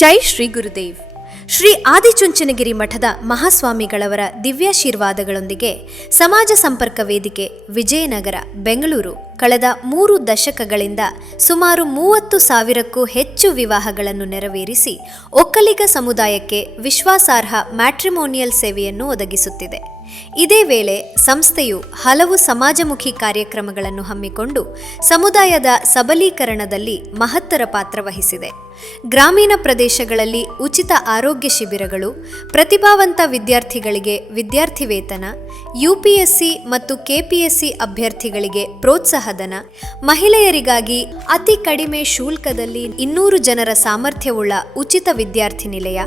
ಜೈ ಶ್ರೀ ಗುರುದೇವ್. ಶ್ರೀ ಆದಿಚುಂಚನಗಿರಿ ಮಠದ ಮಹಾಸ್ವಾಮಿಗಳವರ ದಿವ್ಯಾಶೀರ್ವಾದಗಳೊಂದಿಗೆ ಸಮಾಜ ಸಂಪರ್ಕ ವೇದಿಕೆ ವಿಜಯನಗರ ಬೆಂಗಳೂರು ಕಳೆದ 3 ದಶಕಗಳಿಂದ ಸುಮಾರು 30,000ಕ್ಕೂ ಹೆಚ್ಚು ವಿವಾಹಗಳನ್ನು ನೆರವೇರಿಸಿ ಒಕ್ಕಲಿಗ ಸಮುದಾಯಕ್ಕೆ ವಿಶ್ವಾಸಾರ್ಹ ಮ್ಯಾಟ್ರಿಮೋನಿಯಲ್ ಸೇವೆಯನ್ನು ಒದಗಿಸುತ್ತಿದೆ. ಇದೇ ವೇಳೆ ಸಂಸ್ಥೆಯು ಹಲವು ಸಮಾಜಮುಖಿ ಕಾರ್ಯಕ್ರಮಗಳನ್ನು ಹಮ್ಮಿಕೊಂಡು ಸಮುದಾಯದ ಸಬಲೀಕರಣದಲ್ಲಿ ಮಹತ್ತರ ಪಾತ್ರ ವಹಿಸಿದೆ. ಗ್ರಾಮೀಣ ಪ್ರದೇಶಗಳಲ್ಲಿ ಉಚಿತ ಆರೋಗ್ಯ ಶಿಬಿರಗಳು, ಪ್ರತಿಭಾವಂತ ವಿದ್ಯಾರ್ಥಿಗಳಿಗೆ ವಿದ್ಯಾರ್ಥಿ ವೇತನ, UPSC ಮತ್ತು KPSC ಅಭ್ಯರ್ಥಿಗಳಿಗೆ ಪ್ರೋತ್ಸಾಹಧನ, ಮಹಿಳೆಯರಿಗಾಗಿ ಅತಿ ಕಡಿಮೆ ಶುಲ್ಕದಲ್ಲಿ 200 ಜನರ ಸಾಮರ್ಥ್ಯವುಳ್ಳ ಉಚಿತ ವಿದ್ಯಾರ್ಥಿ ನಿಲಯ,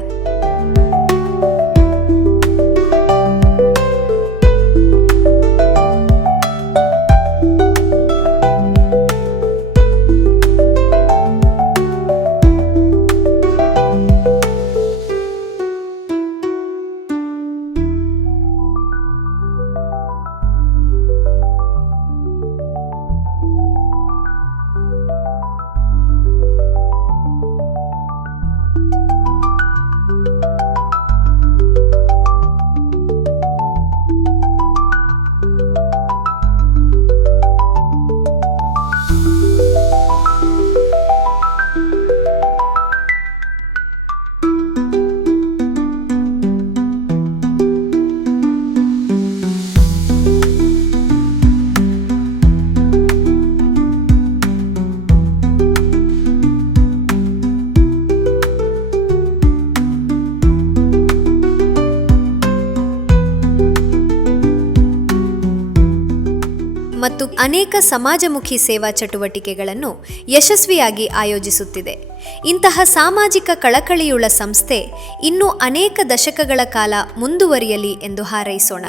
ಮತ್ತು ಅನೇಕ ಸಮಾಜಮುಖಿ ಸೇವಾ ಚಟುವಟಿಕೆಗಳನ್ನು ಯಶಸ್ವಿಯಾಗಿ ಆಯೋಜಿಸುತ್ತಿದೆ. ಇಂತಹ ಸಾಮಾಜಿಕ ಕಳಕಳಿಯುಳ್ಳ ಸಂಸ್ಥೆ ಇನ್ನೂ ಅನೇಕ ದಶಕಗಳ ಕಾಲ ಮುಂದುವರಿಯಲಿ ಎಂದು ಹಾರೈಸೋಣ.